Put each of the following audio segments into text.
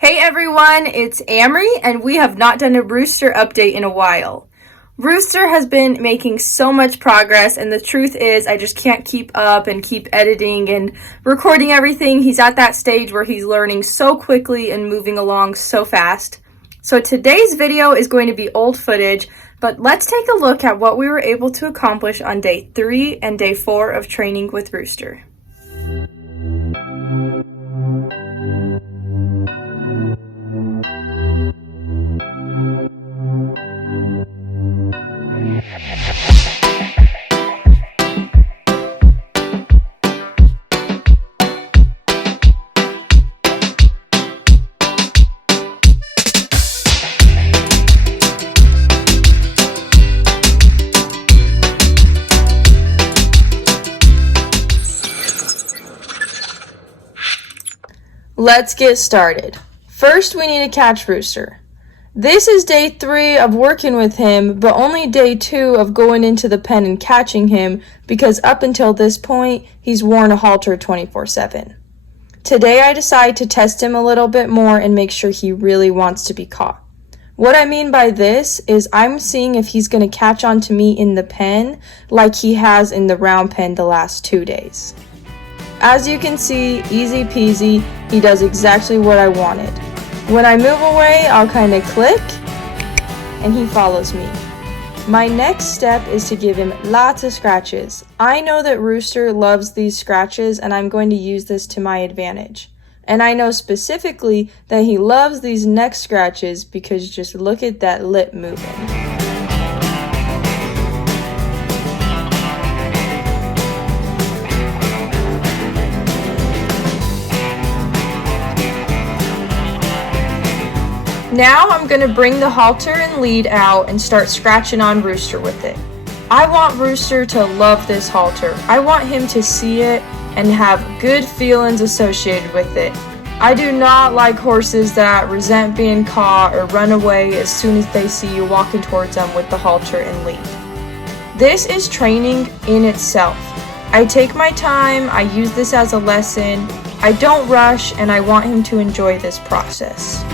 Hey everyone, it's Amry, and we have not done a Rooster update in a while. Rooster has been making so much progress, and the truth is I just can't keep up and keep editing and recording everything. He's at that stage where he's learning so quickly and moving along so fast. So today's video is going to be old footage, but let's take a look at what we were able to accomplish on day 3 and day 4 of training with Rooster. Let's get started. First, we need to catch Rooster. This is day 3 of working with him, but only day 2 of going into the pen and catching him because up until this point, he's worn a halter 24/7. Today, I decide to test him a little bit more and make sure he really wants to be caught. What I mean by this is I'm seeing if he's going to catch on to me in the pen like he has in the round pen the last 2 days. As you can see, easy peasy, he does exactly what I wanted. When I move away, I'll kind of click, and he follows me. My next step is to give him lots of scratches. I know that Rooster loves these scratches, and I'm going to use this to my advantage. And I know specifically that he loves these neck scratches because just look at that lip moving. Now I'm going to bring the halter and lead out and start scratching on Rooster with it. I want Rooster to love this halter. I want him to see it and have good feelings associated with it. I do not like horses that resent being caught or run away as soon as they see you walking towards them with the halter and lead. This is training in itself. I take my time, I use this as a lesson, I don't rush, and I want him to enjoy this process.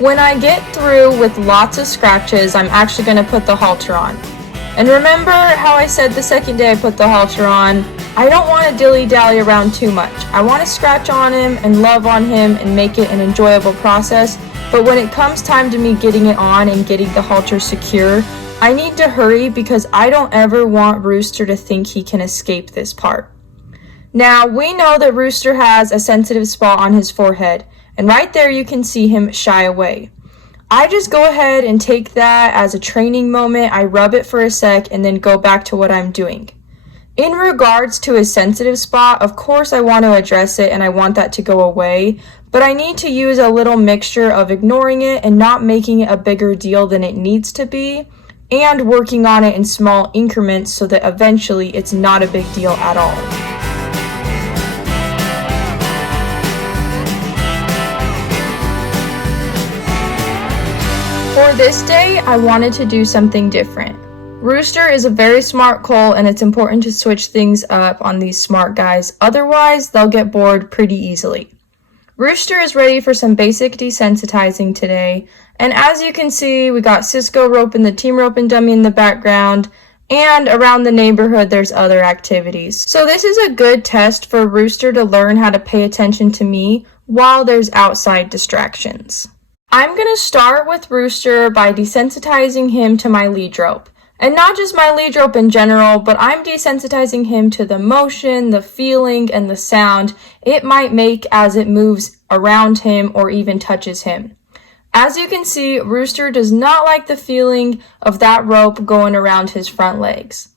When I get through with lots of scratches, I'm actually going to put the halter on. And remember how I said the second day I put the halter on, I don't want to dilly-dally around too much. I want to scratch on him and love on him and make it an enjoyable process. But when it comes time to me getting it on and getting the halter secure, I need to hurry because I don't ever want Rooster to think he can escape this part. Now, we know that Rooster has a sensitive spot on his forehead. And right there you can see him shy away. I just go ahead and take that as a training moment. I rub it for a sec and then go back to what I'm doing. In regards to his sensitive spot, of course I want to address it and I want that to go away, but I need to use a little mixture of ignoring it and not making it a bigger deal than it needs to be, and working on it in small increments so that eventually it's not a big deal at all. For this day, I wanted to do something different. Rooster is a very smart colt, and it's important to switch things up on these smart guys, otherwise they'll get bored pretty easily. Rooster is ready for some basic desensitizing today, and as you can see, we got Cisco roping the team roping dummy in the background, and around the neighborhood there's other activities. So this is a good test for Rooster to learn how to pay attention to me while there's outside distractions. I'm going to start with Rooster by desensitizing him to my lead rope. And not just my lead rope in general, but I'm desensitizing him to the motion, the feeling, and the sound it might make as it moves around him or even touches him. As you can see, Rooster does not like the feeling of that rope going around his front legs.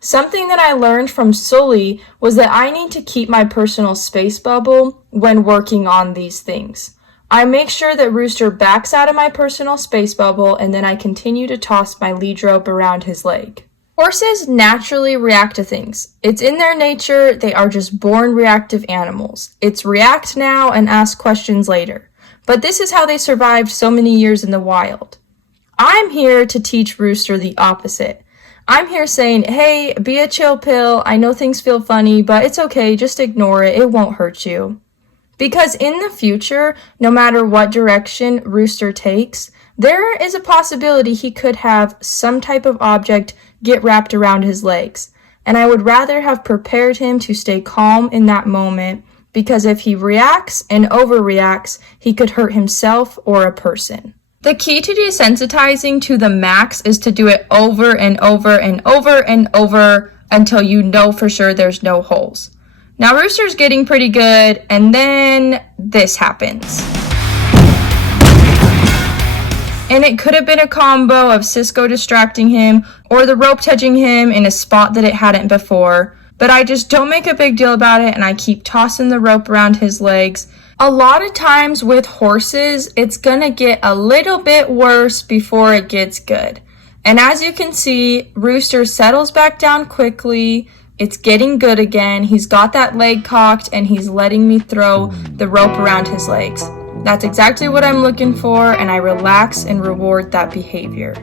Something that I learned from Sully was that I need to keep my personal space bubble when working on these things. I make sure that Rooster backs out of my personal space bubble, and then I continue to toss my lead rope around his leg. Horses naturally react to things. It's in their nature. They are just born reactive animals. It's react now and ask questions later. But this is how they survived so many years in the wild. I'm here to teach Rooster the opposite. I'm here saying, hey, be a chill pill. I know things feel funny, but it's okay. Just ignore it. It won't hurt you. Because in the future, no matter what direction Rooster takes, there is a possibility he could have some type of object get wrapped around his legs. And I would rather have prepared him to stay calm in that moment, because if he reacts and overreacts, he could hurt himself or a person. The key to desensitizing to the max is to do it over and over and over and over until you know for sure there's no holes. Now Rooster's getting pretty good, and then this happens. And it could have been a combo of Cisco distracting him or the rope touching him in a spot that it hadn't before. But I just don't make a big deal about it, and I keep tossing the rope around his legs. A lot of times with horses, it's gonna get a little bit worse before it gets good. And as you can see, Rooster settles back down quickly. It's getting good again. He's got that leg cocked, and he's letting me throw the rope around his legs. That's exactly what I'm looking for, and I relax and reward that behavior.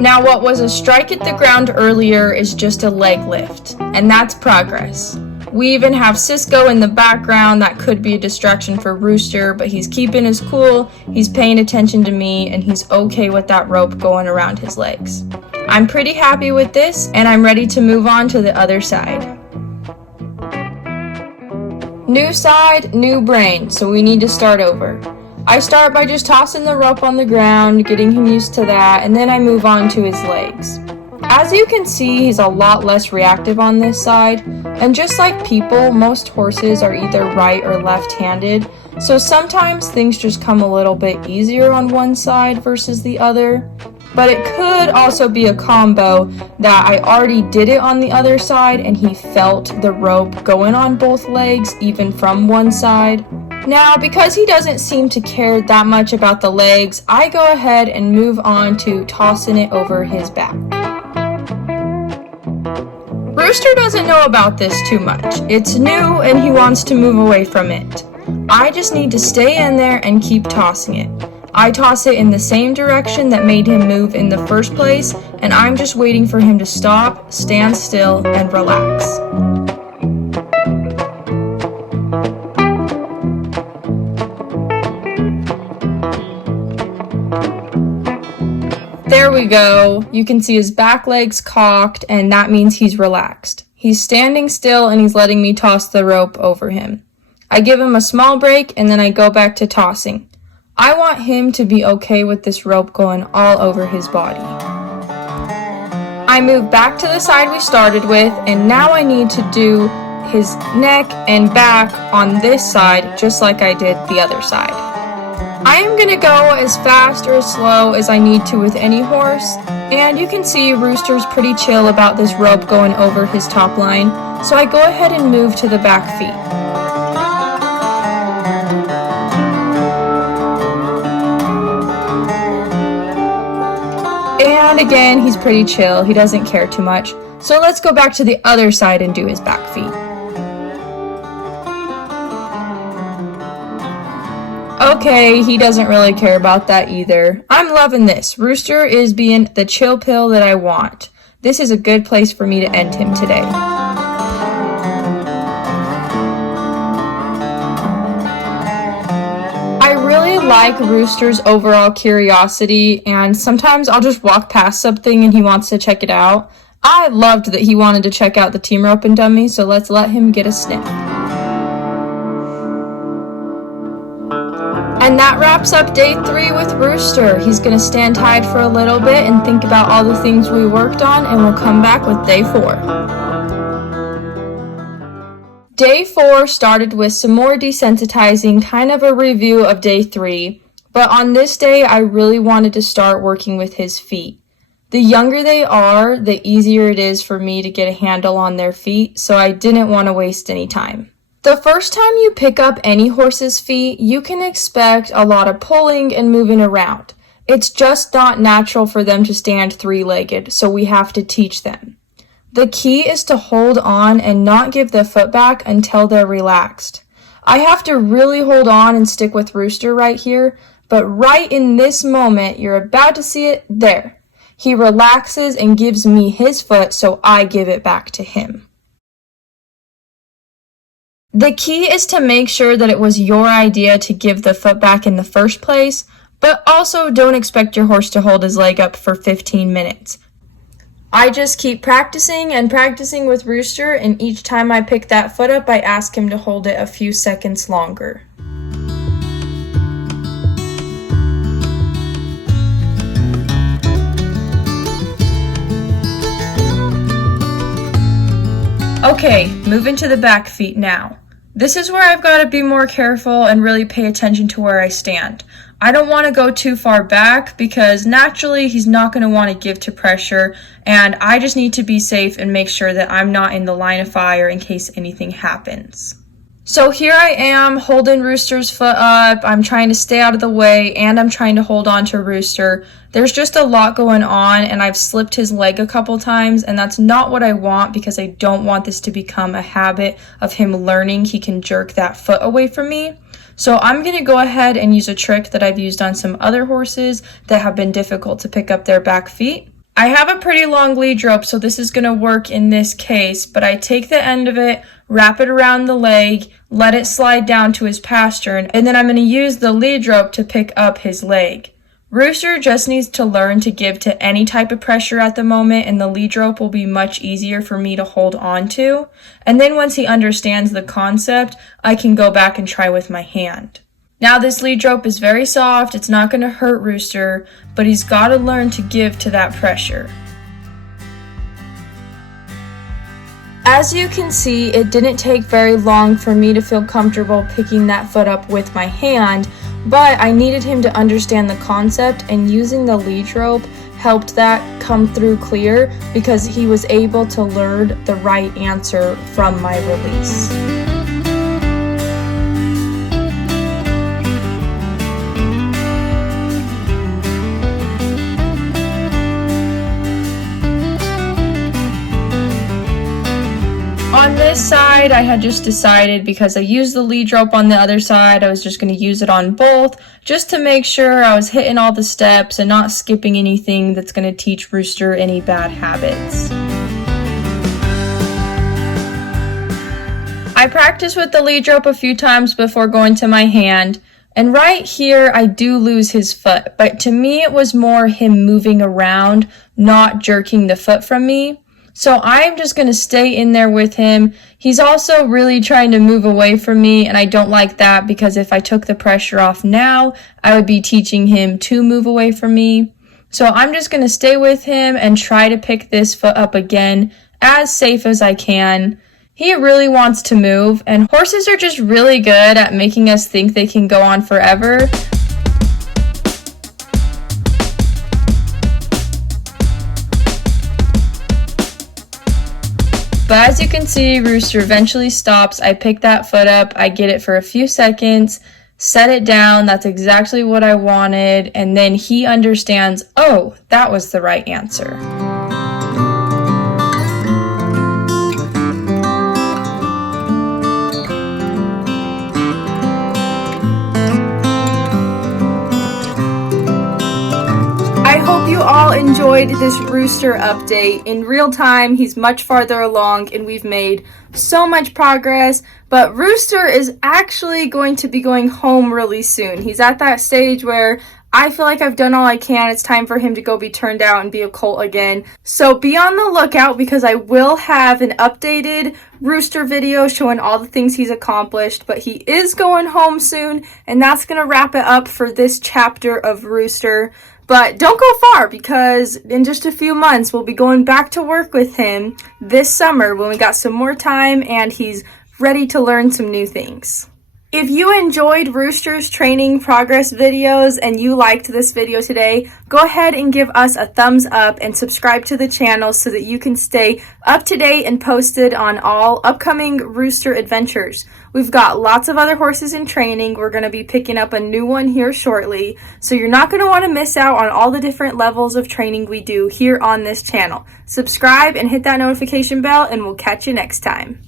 Now, what was a strike at the ground earlier is just a leg lift, and that's progress. We even have Cisco in the background. That could be a distraction for Rooster, but he's keeping his cool, he's paying attention to me, and he's okay with that rope going around his legs. I'm pretty happy with this, and I'm ready to move on to the other side. New side, new brain, so we need to start over. I start by just tossing the rope on the ground, getting him used to that, and then I move on to his legs. As you can see, he's a lot less reactive on this side, and just like people, most horses are either right or left-handed, so sometimes things just come a little bit easier on one side versus the other. But it could also be a combo that I already did it on the other side and he felt the rope going on both legs, even from one side. Now, because he doesn't seem to care that much about the legs, I go ahead and move on to tossing it over his back. Rooster doesn't know about this too much. It's new and he wants to move away from it. I just need to stay in there and keep tossing it. I toss it in the same direction that made him move in the first place, and I'm just waiting for him to stop, stand still, and relax. There we go. You can see his back legs cocked, and that means he's relaxed. He's standing still and he's letting me toss the rope over him. I give him a small break and then I go back to tossing. I want him to be okay with this rope going all over his body. I move back to the side we started with, and now I need to do his neck and back on this side just like I did the other side. I am going to go as fast or as slow as I need to with any horse, and you can see Rooster's pretty chill about this rope going over his top line, so I go ahead and move to the back feet. And again, he's pretty chill, he doesn't care too much, so let's go back to the other side and do his back feet. Okay, he doesn't really care about that either. I'm loving this. Rooster is being the chill pill that I want. This is a good place for me to end him today. I really like Rooster's overall curiosity, and sometimes I'll just walk past something and he wants to check it out. I loved that he wanted to check out the team rope and dummy, so let's let him get a sniff. And that wraps up day 3 with Rooster. He's going to stand tied for a little bit and think about all the things we worked on, and we'll come back with day 4. Day 4 started with some more desensitizing, kind of a review of day 3, but on this day I really wanted to start working with his feet. The younger they are, the easier it is for me to get a handle on their feet, so I didn't want to waste any time. The first time you pick up any horse's feet, you can expect a lot of pulling and moving around. It's just not natural for them to stand 3-legged, so we have to teach them. The key is to hold on and not give the foot back until they're relaxed. I have to really hold on and stick with Rooster right here, but right in this moment, you're about to see it there. he relaxes and gives me his foot, so I give it back to him. The key is to make sure that it was your idea to give the foot back in the first place, but also don't expect your horse to hold his leg up for 15 minutes. I just keep practicing and practicing with Rooster, and each time I pick that foot up, I ask him to hold it a few seconds longer. Okay, moving to the back feet now. This is where I've got to be more careful and really pay attention to where I stand. I don't want to go too far back because naturally he's not going to want to give to pressure, and I just need to be safe and make sure that I'm not in the line of fire in case anything happens. So here I am holding Rooster's foot up. I'm trying to stay out of the way and I'm trying to hold on to Rooster. There's just a lot going on and I've slipped his leg a couple times, and that's not what I want because I don't want this to become a habit of him learning he can jerk that foot away from me. So I'm going to go ahead and use a trick that I've used on some other horses that have been difficult to pick up their back feet. I have a pretty long lead rope, so this is going to work in this case, but I take the end of it, wrap it around the leg, let it slide down to his pastern, and then I'm going to use the lead rope to pick up his leg. Rooster just needs to learn to give to any type of pressure at the moment, and the lead rope will be much easier for me to hold on to. And then once he understands the concept, I can go back and try with my hand. Now this lead rope is very soft, it's not going to hurt Rooster, but he's got to learn to give to that pressure. As you can see, it didn't take very long for me to feel comfortable picking that foot up with my hand, but I needed him to understand the concept, and using the lead rope helped that come through clear because he was able to learn the right answer from my release. On this side, I had just decided because I used the lead rope on the other side, I was just going to use it on both just to make sure I was hitting all the steps and not skipping anything that's going to teach Rooster any bad habits. I practiced with the lead rope a few times before going to my hand, and right here I do lose his foot, but to me it was more him moving around, not jerking the foot from me. So I'm just going to stay in there with him. He's also really trying to move away from me, and I don't like that because if I took the pressure off now, I would be teaching him to move away from me. So I'm just going to stay with him and try to pick this foot up again as safe as I can. He really wants to move, and horses are just really good at making us think they can go on forever. But as you can see, Rooster eventually stops. I pick that foot up, I get it for a few seconds, set it down, that's exactly what I wanted, and then he understands, oh, that was the right answer. You all enjoyed this Rooster update. In real time, he's much farther along and we've made so much progress, but Rooster is actually going to be going home really soon. He's at that stage where I feel like I've done all I can. It's time for him to go be turned out and be a colt again. So be on the lookout because I will have an updated Rooster video showing all the things he's accomplished, but he is going home soon, and that's going to wrap it up for this chapter of Rooster. But don't go far because in just a few months we'll be going back to work with him this summer when we got some more time and he's ready to learn some new things. If you enjoyed Rooster's training progress videos and you liked this video today, go ahead and give us a thumbs up and subscribe to the channel so that you can stay up to date and posted on all upcoming Rooster adventures. We've got lots of other horses in training. We're going to be picking up a new one here shortly, so you're not going to want to miss out on all the different levels of training we do here on this channel. Subscribe and hit that notification bell, and we'll catch you next time.